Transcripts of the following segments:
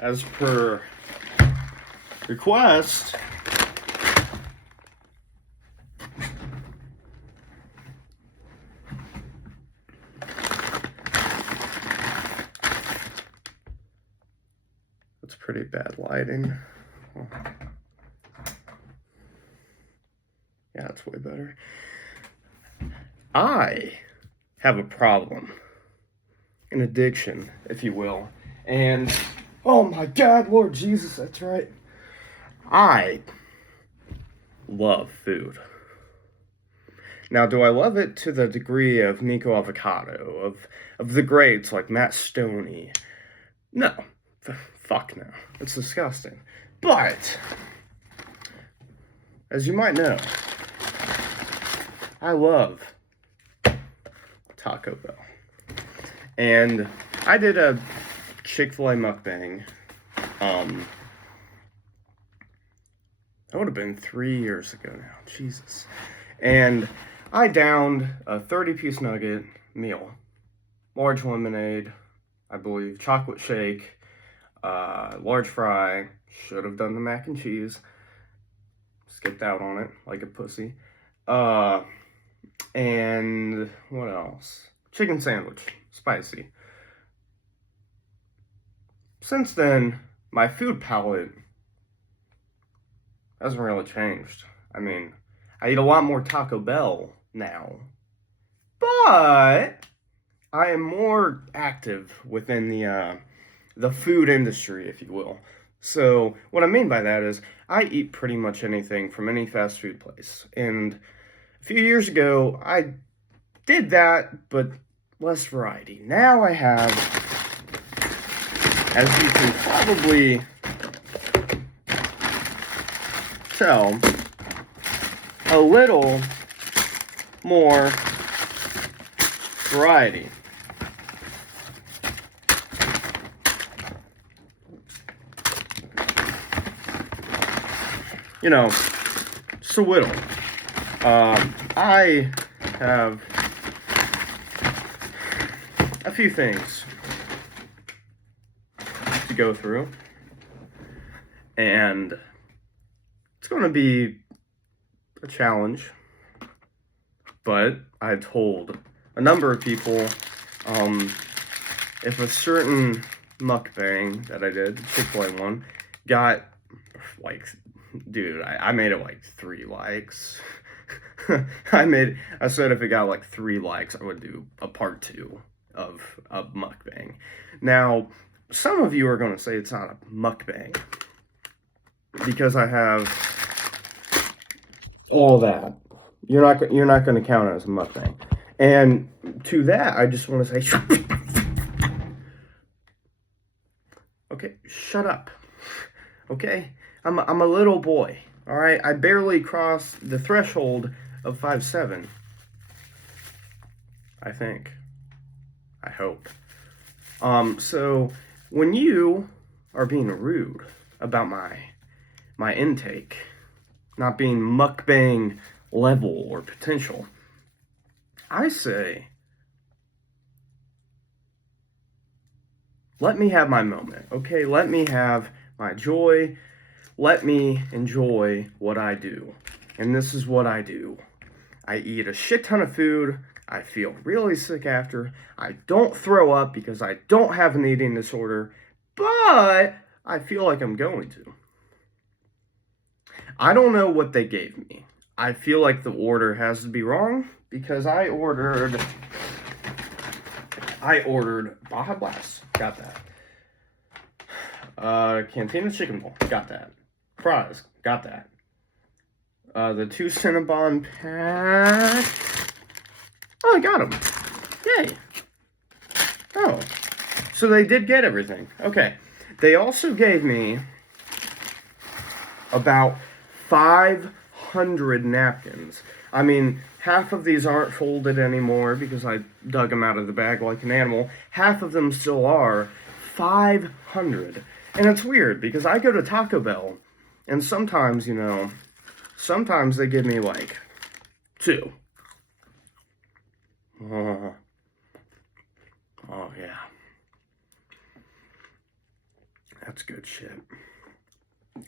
as per request, that's pretty bad lighting. Yeah, it's way better. I have a problem, an addiction, if you will, and oh my God, Lord Jesus, that's right. I love food. Now, do I love it to the degree of Nico Avocado, of the greats like Matt Stoney? No. Fuck no. It's disgusting. But, as you might know, I love Taco Bell. And I did a Chick-fil-A mukbang. That would have been 3 years ago now. Jesus. And I downed a 30-piece nugget meal, large lemonade, I believe, chocolate shake, large fry, should have done the mac and cheese, skipped out on it like a pussy, and what else? Chicken sandwich, spicy. Since then, my food palate hasn't really changed. I mean, I eat a lot more Taco Bell now, but I am more active within the food industry, if you will. So what I mean by that is I eat pretty much anything from any fast food place. And a few years ago, I did that, but less variety. Now I have, as you can probably tell, a little more variety. You know, just a little. I have a few things to go through, and it's going to be a challenge, but I told a number of people, if a certain mukbang that I did, Chick-fil-A one, got, like, dude, I made it like 3 likes. I said if it got like 3 likes, I would do a part 2 of a mukbang. Now, some of you are going to say it's not a mukbang because I have all that. You're not going to count it as a mukbang. And to that, I just want to say, okay, shut up. Okay, I'm a little boy. All right, I barely crossed the threshold of 5'7". I think. I hope. So when you are being rude about my intake, not being mukbang level or potential, I say, let me have my moment, okay? Let me have my joy. Let me enjoy what I do. And this is what I do. I eat a shit ton of food. I feel really sick after. I don't throw up because I don't have an eating disorder, but I feel like I'm going to. I don't know what they gave me. I feel like the order has to be wrong because I ordered Baja Blast. Got that. Cantina Chicken Bowl. Got that. Fries. Got that. The 2 Cinnabon pack. Oh, I got them. Yay. Oh. So they did get everything. Okay. They also gave me about 500 napkins. I mean, half of these aren't folded anymore because I dug them out of the bag like an animal. Half of them still are. 500. And it's weird because I go to Taco Bell and sometimes, sometimes they give me like 2. Oh yeah. That's good shit.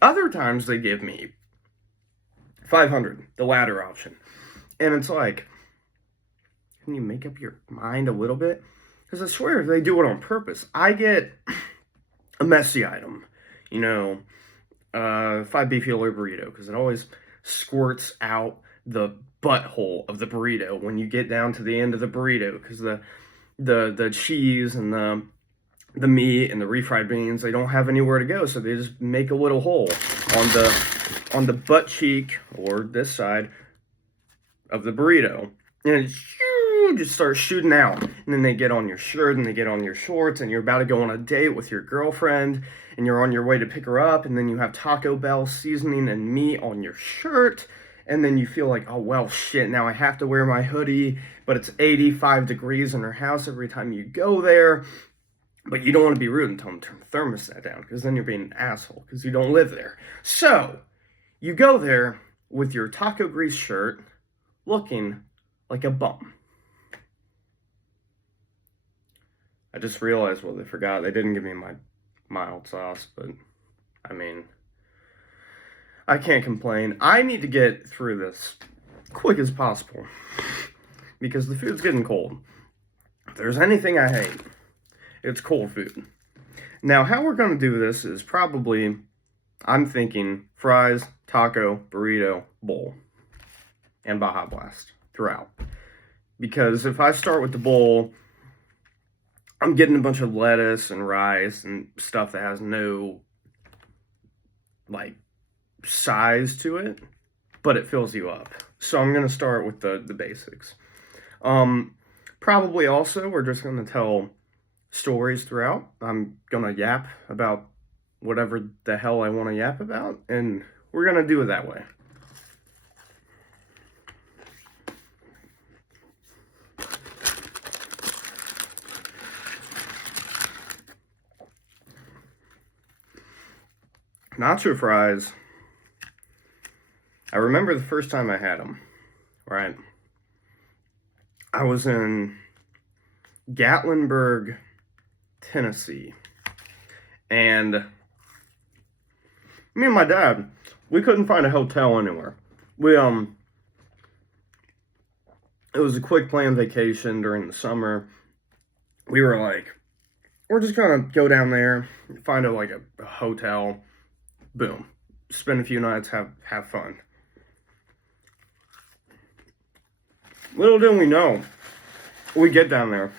Other times they give me 500, the ladder option. And it's like, can you make up your mind a little bit? Because I swear they do it on purpose. I get a messy item, 5 beefy alert burrito, because it always squirts out the butthole of the burrito when you get down to the end of the burrito, because the cheese and the meat and the refried beans, they don't have anywhere to go, so they just make a little hole on the butt cheek or this side of the burrito, and it just starts shooting out. And then they get on your shirt and they get on your shorts, and you're about to go on a date with your girlfriend, and you're on your way to pick her up, and then you have Taco Bell seasoning and meat on your shirt, and then you feel like, oh well, shit, now I have to wear my hoodie, but it's 85 degrees in her house every time you go there. But you don't want to be rude and tell them to turn the thermostat down, because then you're being an asshole, because you don't live there. So, you go there with your taco grease shirt, looking like a bum. I just realized, well, they forgot. They didn't give me my mild sauce, but, I mean, I can't complain. I need to get through this quick as possible, because the food's getting cold. If there's anything I hate, it's cold food. Now, how we're going to do this is probably, I'm thinking, fries, taco, burrito, bowl, and Baja Blast throughout. Because if I start with the bowl, I'm getting a bunch of lettuce and rice and stuff that has no, size to it, but it fills you up. So I'm going to start with the basics. Probably also, we're just going to tell stories throughout. I'm gonna yap about whatever the hell I want to yap about, and we're gonna do it that way. Nacho fries, I remember the first time I had them, right? I was in Gatlinburg, Tennessee, and me and my dad, we couldn't find a hotel anywhere. It was a quick planned vacation during the summer. We were like, we're just gonna go down there, find a hotel, boom, spend a few nights, have fun. Little did we know, we get down there,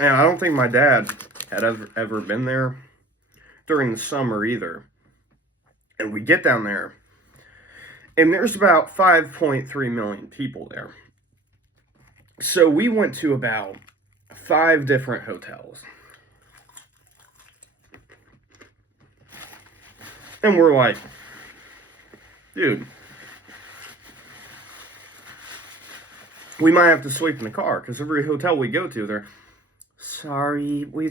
and I don't think my dad had ever been there during the summer either. And we get down there, and there's about 5.3 million people there. So we went to about 5 different hotels. And we're like, dude, we might have to sleep in the car, because every hotel we go to, they're, sorry, we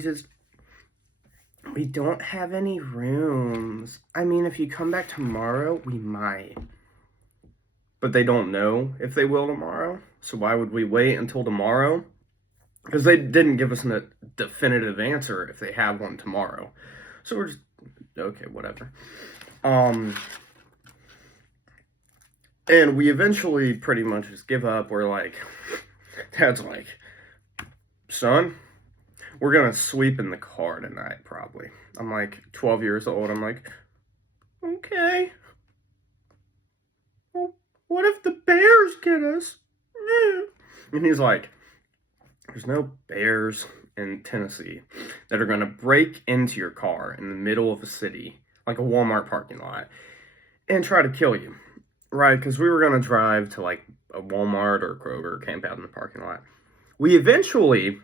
don't have any rooms. I mean, if you come back tomorrow, we might. But they don't know if they will tomorrow. So why would we wait until tomorrow? Because they didn't give us a definitive answer if they have one tomorrow. So we're just, okay, whatever. And we eventually pretty much just give up. We're like, Dad's like, son, we're going to sleep in the car tonight, probably. I'm like 12 years old. I'm like, okay. Well, what if the bears get us? And he's like, there's no bears in Tennessee that are going to break into your car in the middle of a city, like a Walmart parking lot, and try to kill you, right? Because we were going to drive to a Walmart or Kroger, camp out in the parking lot. We eventually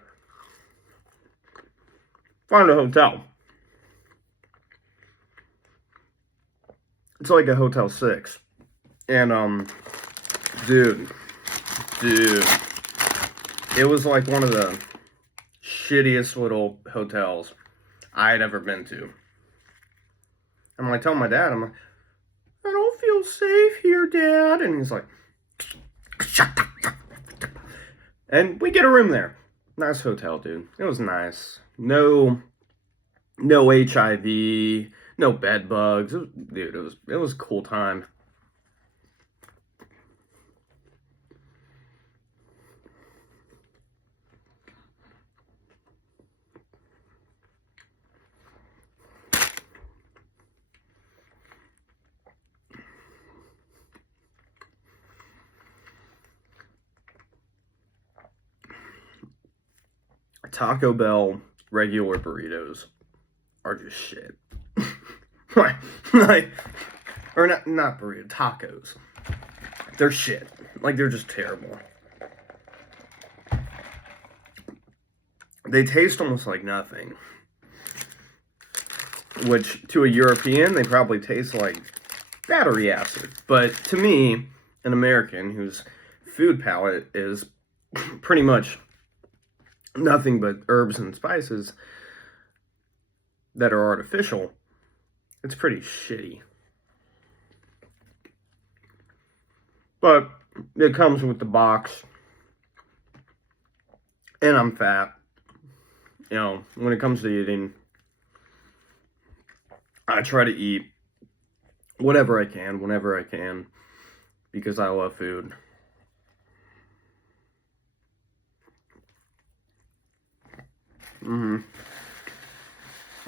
find a hotel. It's like a Hotel 6. And, dude, it was like one of the shittiest little hotels I had ever been to. I'm like, telling my dad, I'm like, I don't feel safe here, Dad. And he's like, shut up. And we get a room there. Nice hotel, dude. It was nice. No, no HIV, no bed bugs. Dude, it was a cool time. Taco Bell regular burritos are just shit. like, or not burrito, tacos. They're shit. Like, they're just terrible. They taste almost like nothing. Which, to a European, they probably taste like battery acid. But to me, an American whose food palate is pretty much nothing but herbs and spices that are artificial, it's pretty shitty. But it comes with the box. And I'm fat. You know, when it comes to eating, I try to eat whatever I can, whenever I can, because I love food. Mm-hmm.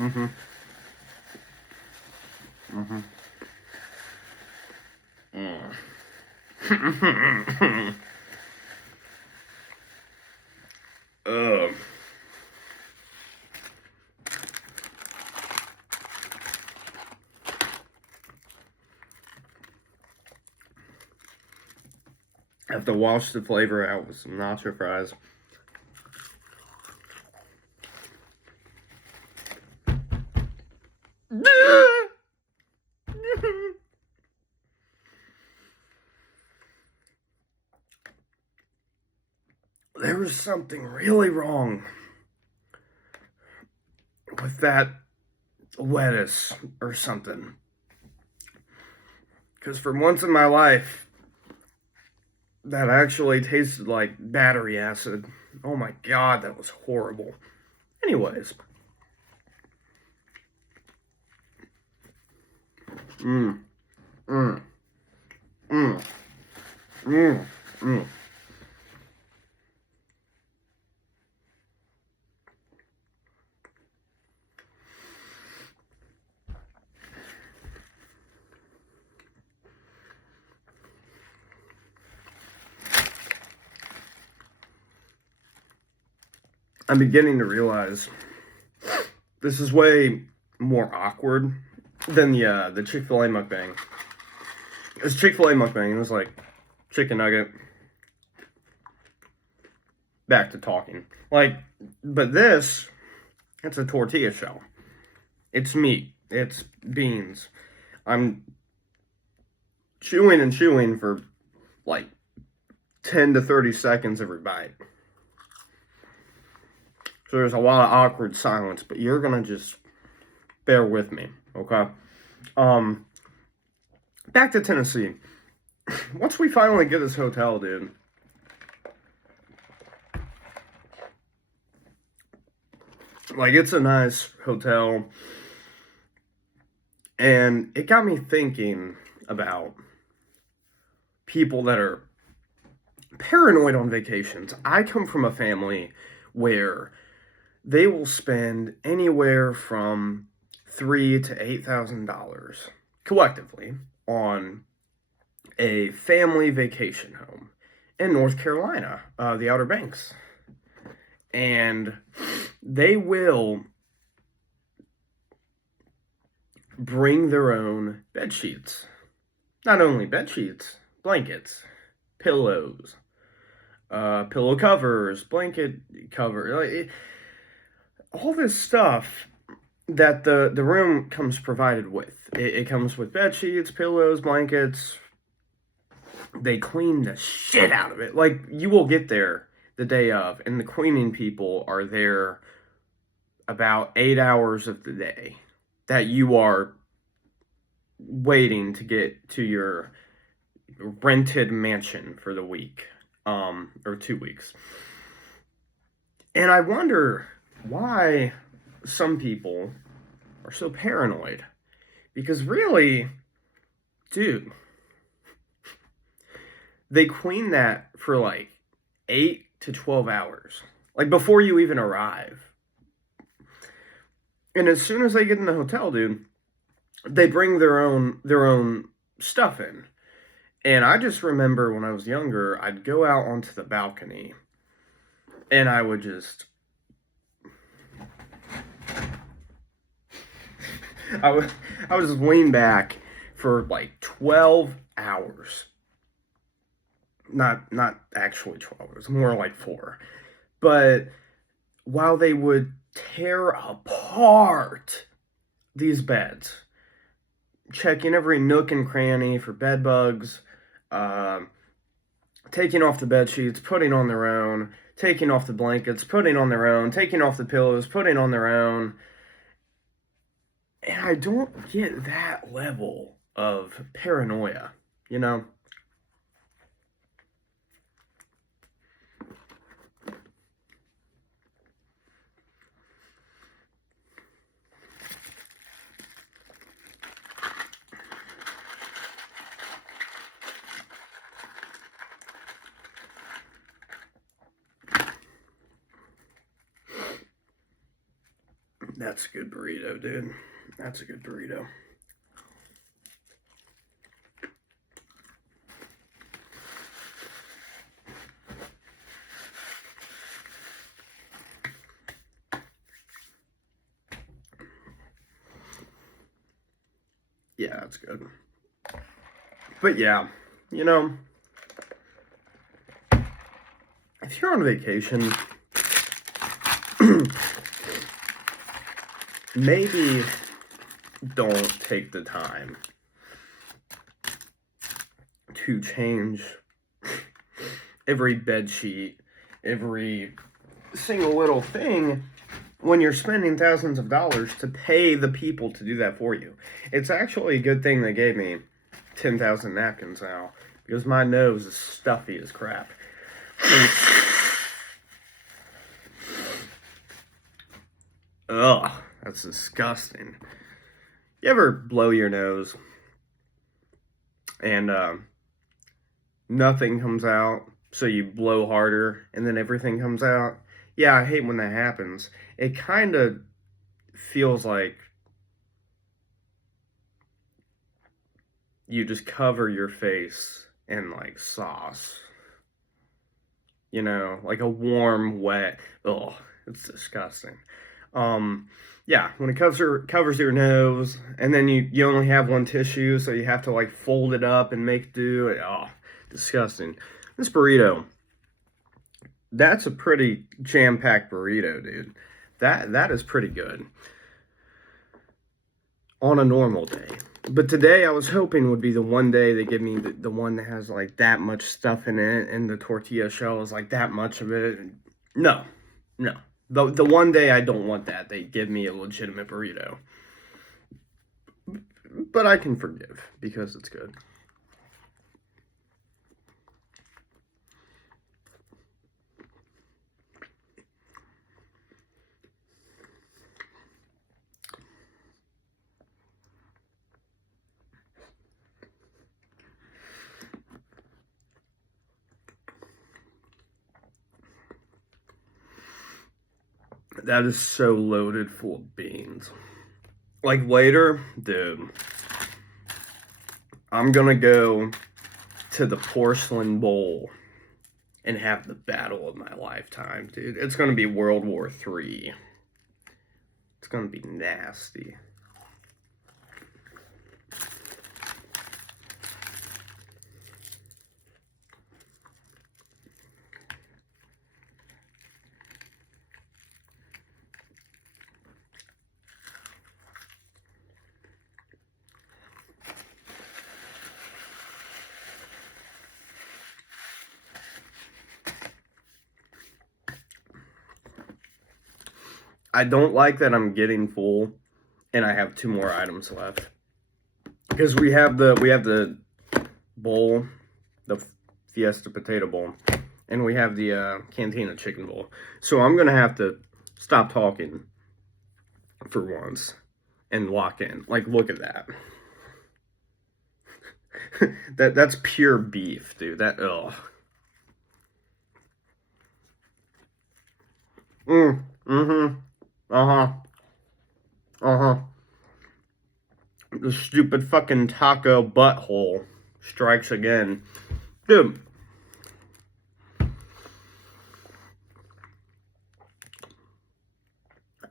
Mm-hmm. Mm-hmm. Mm. uh, I have to wash the flavor out with some nacho fries. There was something really wrong with that lettuce or something. Because for once in my life, that actually tasted like battery acid. Oh my god, that was horrible. Anyways. Mmm. Mmm. Mmm. Mmm. Mmm. I'm beginning to realize this is way more awkward than the Chick-fil-A mukbang. It's Chick-fil-A mukbang. It was like chicken nugget. Back to talking. Like, but this, it's a tortilla shell. It's meat. It's beans. I'm chewing and chewing for like 10 to 30 seconds every bite. So there's a lot of awkward silence, but you're gonna just bear with me, okay? Back to Tennessee. Once we finally get this hotel, dude, like, it's a nice hotel, and it got me thinking about people that are paranoid on vacations. I come from a family where they will spend anywhere from $3,000 to $8,000 collectively on a family vacation home in North Carolina, the Outer Banks. And they will bring their own bed sheets. Not only bed sheets, blankets, pillows, pillow covers, blanket cover, all this stuff that the room comes provided with. It comes with bed sheets, pillows, blankets. They clean the shit out of it. Like, you will get there the day of, and the cleaning people are there about 8 hours of the day that you are waiting to get to your rented mansion for the week, or 2 weeks. And I wonder, why some people are so paranoid. Because really, dude, they queen that for like 8 to 12 hours. Like before you even arrive. And as soon as they get in the hotel, dude, they bring their own stuff in. And I just remember when I was younger, I'd go out onto the balcony and I would just I would just lean back for like 12 hours. Not actually 12 hours, more like 4. But while they would tear apart these beds, checking every nook and cranny for bed bugs, taking off the bed sheets, putting on their own, taking off the blankets, putting on their own, taking off the pillows, putting on their own. And I don't get that level of paranoia, you know? That's a good burrito, dude. That's a good burrito. Yeah, that's good. But yeah, you know, if you're on vacation, maybe don't take the time to change every bed sheet, every single little thing when you're spending thousands of dollars to pay the people to do that for you. It's actually a good thing they gave me 10,000 napkins now, because my nose is stuffy as crap. Ugh, that's disgusting. You ever blow your nose and nothing comes out, so you blow harder and then everything comes out? Yeah, I hate when that happens. It kind of feels like you just cover your face in like sauce. You know, like a warm, wet. Ugh, it's disgusting. Yeah, when it covers your nose, and then you only have one tissue, so you have to like fold it up and make do. Oh, disgusting. This burrito, that's a pretty jam-packed burrito, dude. That is pretty good on a normal day. But today I was hoping would be the one day they give me the one that has like that much stuff in it, and the tortilla shell is like that much of it. No. The one day I don't want that, they give me a legitimate burrito. But I can forgive, because it's good. That is so loaded full of beans. Like later, dude, I'm gonna go to the porcelain bowl and have the battle of my lifetime, dude. It's gonna be World War III. It's gonna be nasty. I don't like that I'm getting full and I have 2 more items left. Because we have the bowl, the Fiesta potato bowl, and we have the Cantina chicken bowl. So I'm gonna have to stop talking for once and lock in. Like, look at that. That's pure beef, dude. That, ugh. Mm-hmm. Uh-huh. Uh-huh. The stupid fucking taco butthole strikes again. Dude.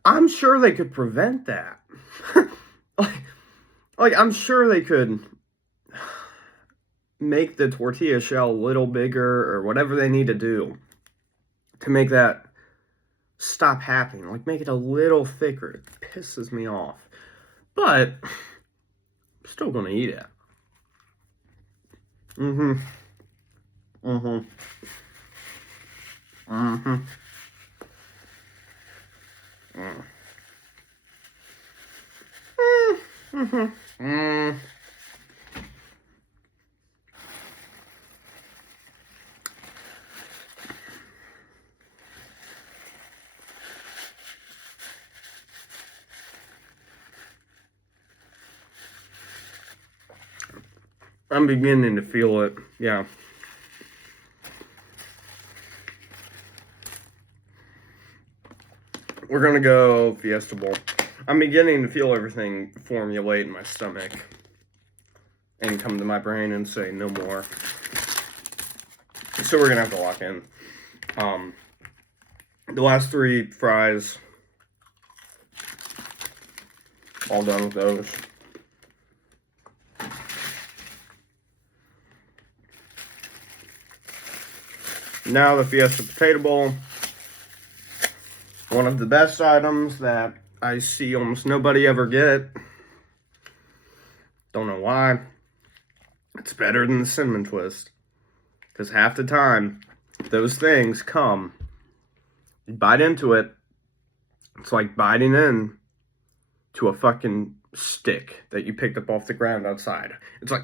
I'm sure they could prevent that. like, I'm sure they could make the tortilla shell a little bigger or whatever they need to do to make that stop happening. Like, make it a little thicker. It pisses me off. But I'm still gonna eat it. Mm-hmm. Mm-hmm. Mm-hmm. Mm. Mm-hmm. Mm. I'm beginning to feel it. Yeah. We're gonna go Fiesta Bowl. I'm beginning to feel everything formulate in my stomach and come to my brain and say no more. So we're gonna have to lock in. The last 3 fries, all done with those. Now the Fiesta Potato Bowl. One of the best items that I see almost nobody ever get. Don't know why. It's better than the Cinnamon Twist. Because half the time, those things come. You bite into it. It's like biting in to a fucking stick that you picked up off the ground outside. It's like...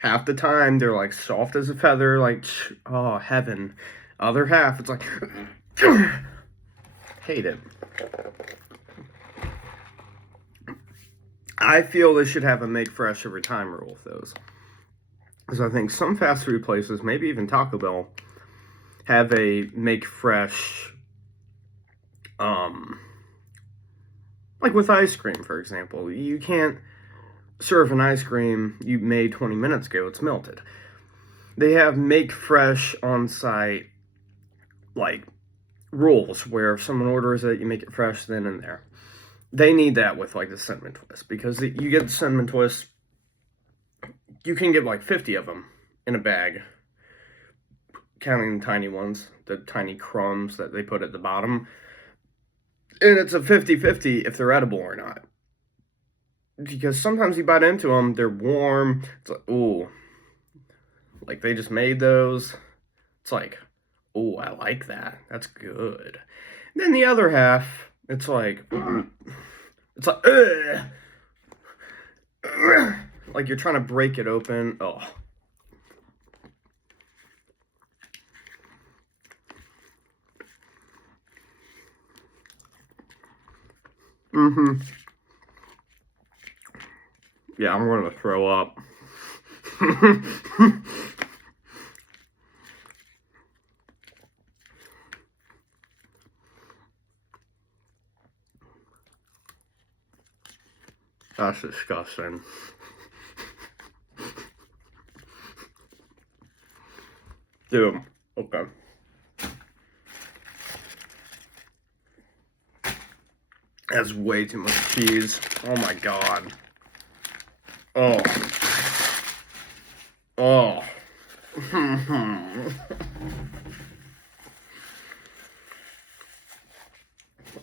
Half the time, they're like soft as a feather. Like, oh, heaven. Other half, it's like... Hate it. I feel they should have a make fresh every time rule with those. Because I think some fast food places, maybe even Taco Bell, have a make fresh, like with ice cream, for example. You can't serve an ice cream you made 20 minutes ago. It's melted. They have make fresh on site, like, rules where if someone orders it, you make it fresh then and there. They need that with like the Cinnamon Twist, because you get the Cinnamon Twist, you can get like 50 of them in a bag, counting the tiny ones, the tiny crumbs that they put at the bottom, and it's a 50-50 if they're edible or not, because sometimes you bite into them, they're warm, it's like, ooh, like they just made those, it's like, oh, I like that. That's good. And then the other half, it's like, like you're trying to break it open. Oh. Mm-hmm. Yeah, I'm going to throw up. That's disgusting. Dude, okay. That's way too much cheese. Oh my god. Oh. Oh.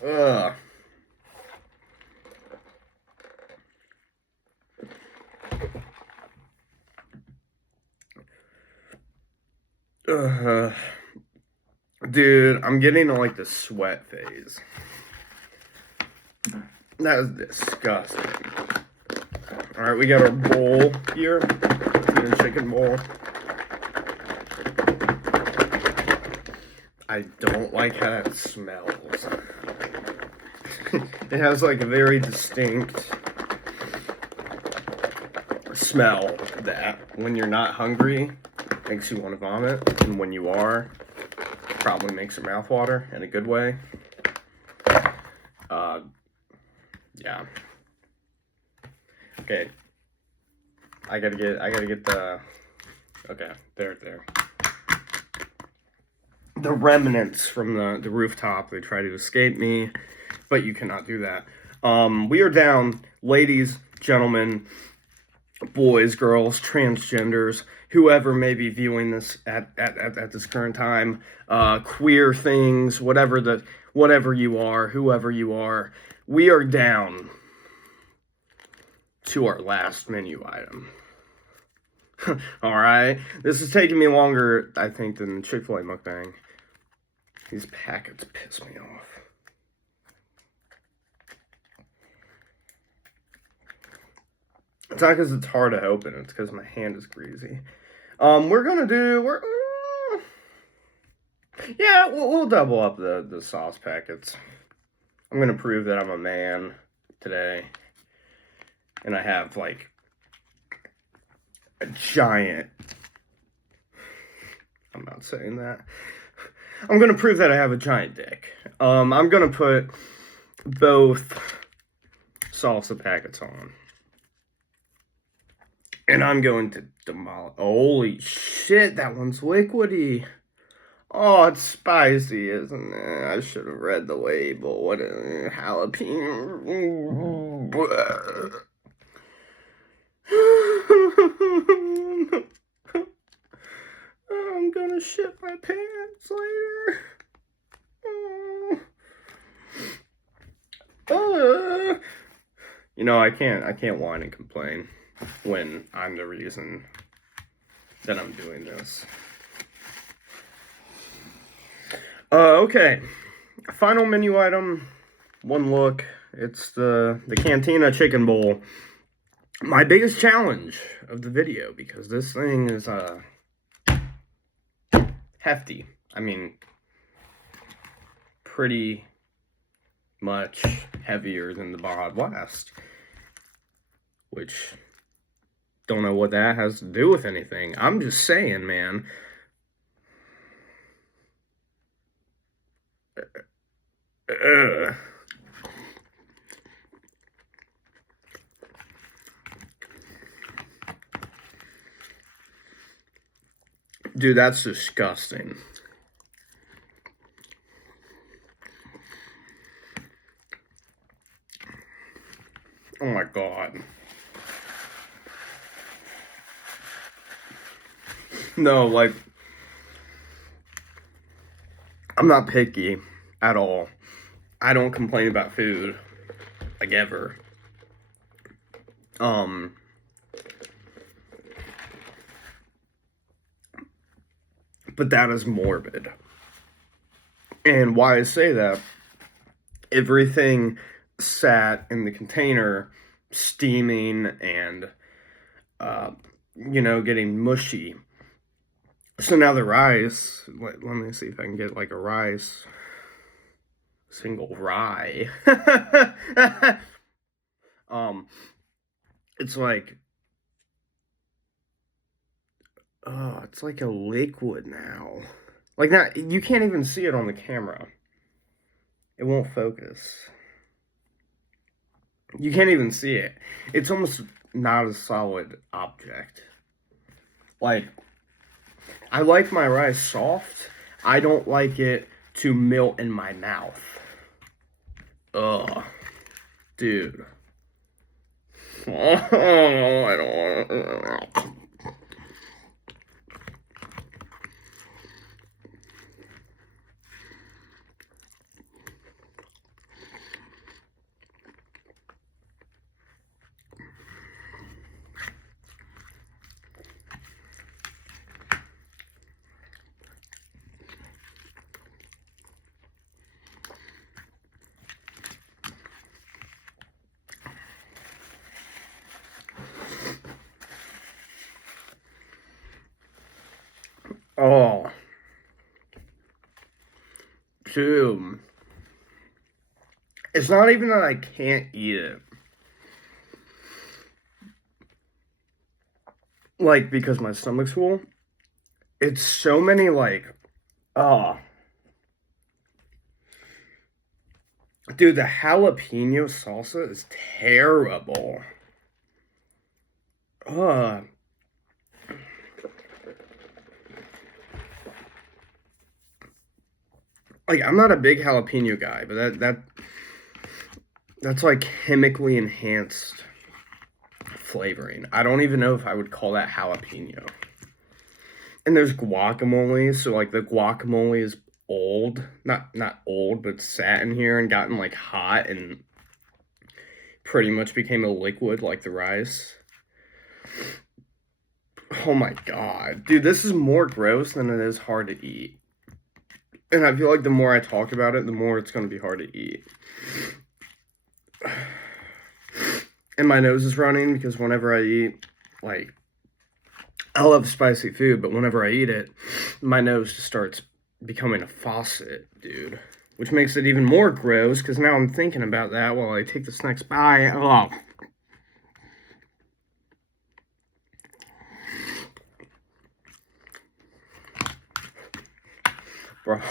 Ugh. Dude, I'm getting to like the sweat phase. That is disgusting. Alright, we got our bowl here. The chicken bowl. I don't like how that smells. It has like a very distinct smell that when you're not hungry makes you want to vomit, and when you are, probably makes your mouth water in a good way. Yeah. Okay. I gotta get the, okay, there. The remnants from the rooftop, they try to escape me, but you cannot do that. We are down, ladies, gentlemen, boys, girls, transgenders, whoever may be viewing this at this current time, queer things, whatever you are, whoever you are, we are down to our last menu item. Alright, this is taking me longer, I think, than Chick-fil-A mukbang. These packets piss me off. It's not because it's hard to open, it's because my hand is greasy. Yeah, we'll double up the sauce packets. I'm gonna prove that I'm a man today. And I have, like, a giant... I'm not saying that. I'm gonna prove that I have a giant dick. I'm gonna put both salsa packets on. And I'm going to demolish... Holy shit, that one's liquidy. Oh, it's spicy, isn't it? I should have read the label. What a jalapeno. I'm gonna shit my pants later. You know, I can't whine and complain when I'm the reason that I'm doing this. Okay. Final menu item. One look. It's the Cantina chicken bowl. My biggest challenge of the video, because this thing is hefty. I mean, pretty much heavier than the Baja Blast, which don't know what that has to do with anything. I'm just saying, man. Dude, that's disgusting. Oh my god. No, like, I'm not picky at all. I don't complain about food, like, ever. But that is morbid. And why I say that, everything sat in the container steaming and, you know, getting mushy. So now the rice, let me see if I can get like a rice, single rye. It's like, oh, it's like a liquid now. Like, not, you can't even see it on the camera. It won't focus. You can't even see it. It's almost not a solid object. Like, I like my rice soft. I don't like it to melt in my mouth. Ugh. Dude. Oh, I don't want to. Oh. Dude, it's not even that I can't eat it. Like, because my stomach's full. It's so many, like, dude, the jalapeno salsa is terrible. Like, I'm not a big jalapeno guy, but that's like chemically enhanced flavoring. I don't even know if I would call that jalapeno. And there's guacamole, so like the guacamole is old, not old, but sat in here and gotten like hot and pretty much became a liquid like the rice. Oh my god, dude, this is more gross than it is hard to eat. And I feel like the more I talk about it, the more it's going to be hard to eat. And my nose is running because whenever I eat, like, I love spicy food, but whenever I eat it, my nose just starts becoming a faucet, dude. Which makes it even more gross, because now I'm thinking about that while I take this next bite. Oh. Bro.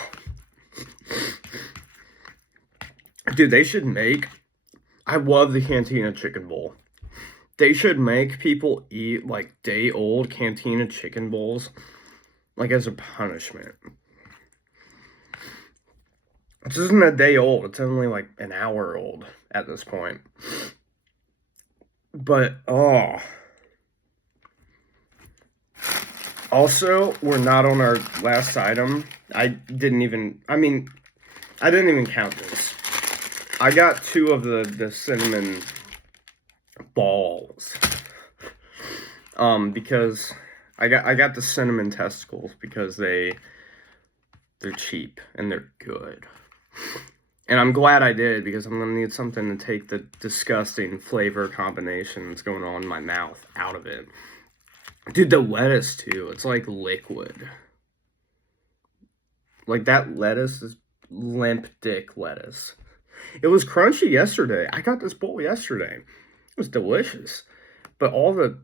Dude, they should make... I love the Cantina Chicken Bowl. They should make people eat, like, day-old Cantina Chicken Bowls, like, as a punishment. This isn't a day old. It's only, like, an hour old at this point. But, oh. Also, we're not on our last item. I didn't even count this. I got 2 of the cinnamon balls. Because I got the cinnamon testicles because they're cheap and they're good. And I'm glad I did, because I'm gonna need something to take the disgusting flavor combination that's going on in my mouth out of it. Dude, the lettuce too, it's like liquid. Like, that lettuce is limp dick lettuce. It was crunchy yesterday. I got this bowl yesterday. It was delicious. But all the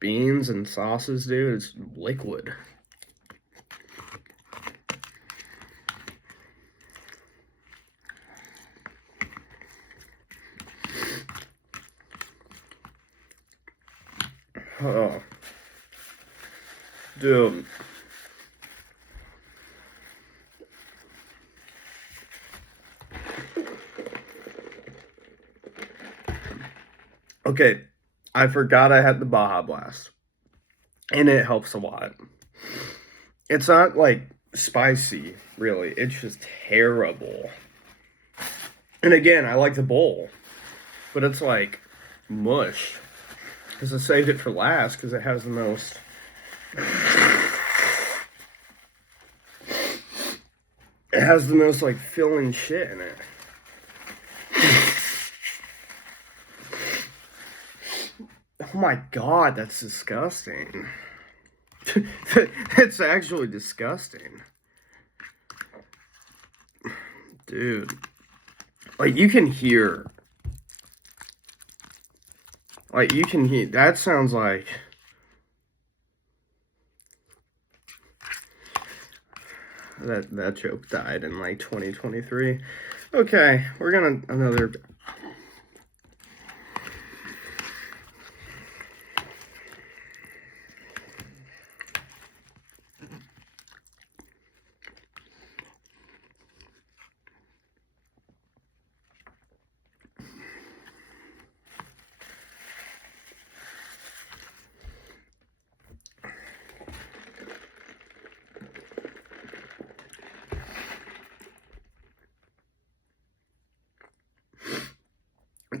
beans and sauces, dude, it's liquid. Oh. Dude. Okay, I forgot I had the Baja Blast. And it helps a lot. It's not, like, spicy, really. It's just terrible. And again, I like the bowl. But it's, like, mush. Because I saved it for last, because it has the most... It has the most, like, filling shit in it. Oh my god, that's disgusting. It's actually disgusting. Dude. Like, you can hear... Like, you can hear... That sounds like... That joke died in, like, 2023. Okay, we're gonna... Another...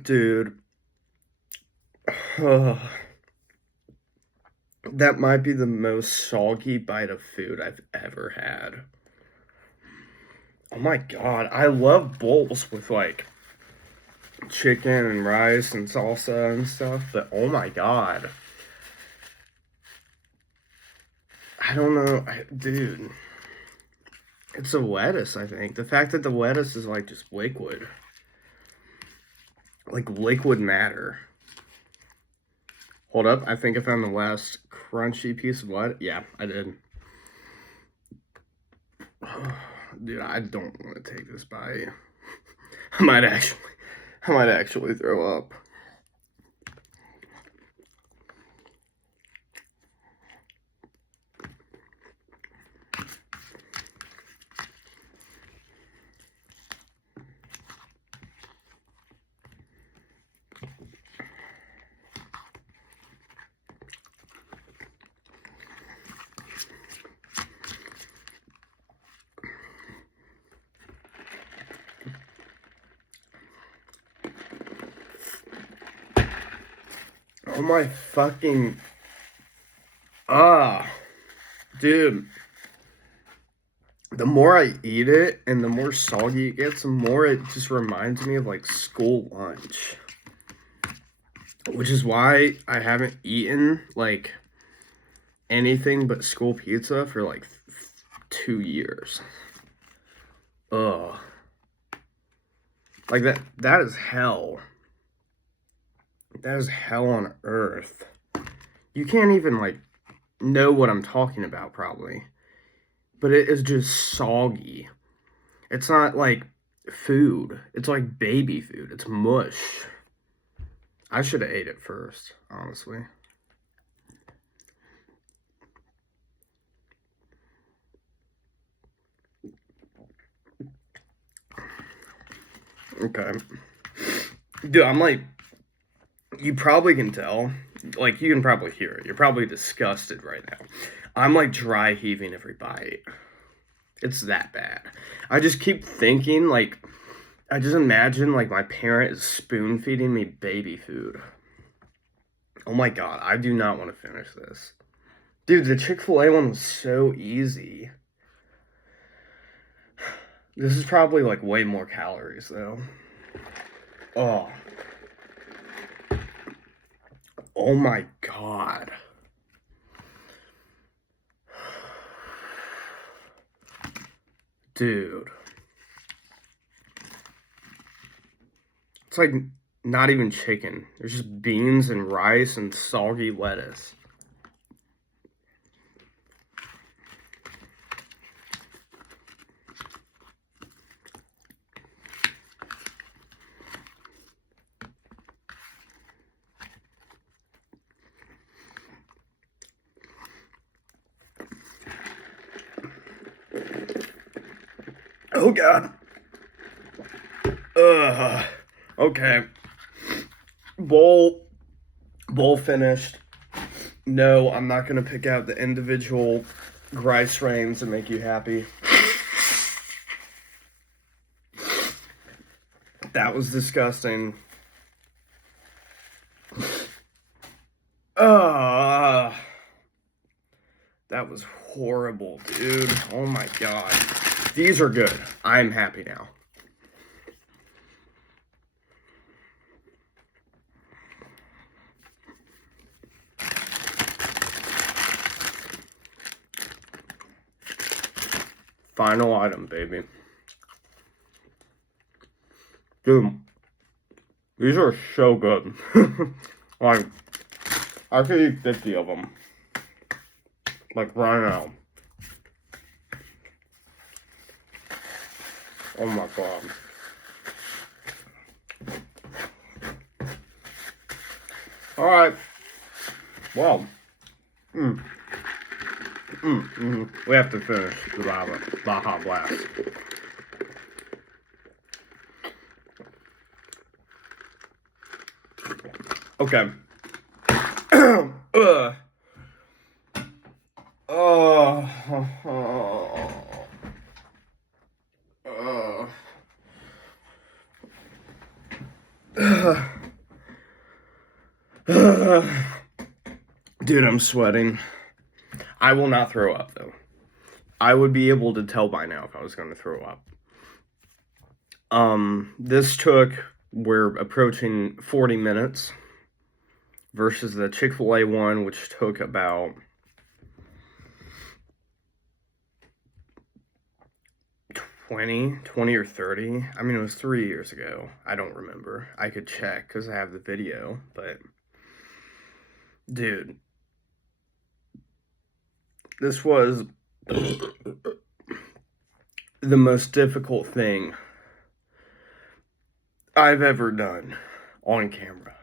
Dude. That might be the most soggy bite of food I've ever had. Oh my god, I love bowls with, like, chicken and rice and salsa and stuff, but oh my god. I don't know, dude. It's the lettuce, I think. The fact that the lettuce is like just liquid. Like liquid matter. Hold up, I think I found the last crunchy piece of lettuce. Yeah, I did. Dude, I don't want to take this bite. I might actually throw up. Oh my fucking... Dude. The more I eat it and the more soggy it gets, the more it just reminds me of like school lunch. Which is why I haven't eaten like anything but school pizza for like 2 years. Ugh. Like that is hell. That is hell on earth. You can't even like know what I'm talking about probably. But it is just soggy. It's not like food. It's like baby food. It's mush. I should have ate it first, honestly. Okay. Dude, I'm like, you probably can tell. Like, you can probably hear it. You're probably disgusted right now. I'm like dry heaving every bite. It's that bad. I just keep thinking, like, I just imagine, like, my parent is spoon feeding me baby food. Oh my god, I do not want to finish this. Dude, the Chick-fil-A one was so easy. This is probably, like, way more calories, though. Oh. Oh my god. Dude. It's like not even chicken. There's just beans and rice and soggy lettuce. Oh god. Okay. Bowl finished. No, I'm not gonna pick out the individual rice grains and make you happy. That was disgusting. That was horrible, dude. Oh my god. These are good. I'm happy now. Final item, baby. Dude, these are so good. Like, I could eat 50 of them. Like, right now. Oh my god. Alright. Well. We have to finish the Baja Blast. Okay. Dude, I'm sweating. I will not throw up, though. I would be able to tell by now if I was going to throw up. We're approaching 40 minutes versus the Chick-fil-A one, which took about 20 or 30. I mean, it was 3 years ago. I don't remember. I could check because I have the video, but dude, this was the most difficult thing I've ever done on camera.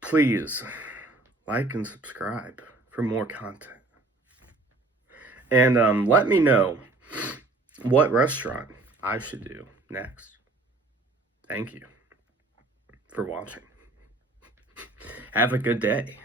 Please like and subscribe for more content. And let me know what restaurant I should do next. Thank you for watching. Have a good day.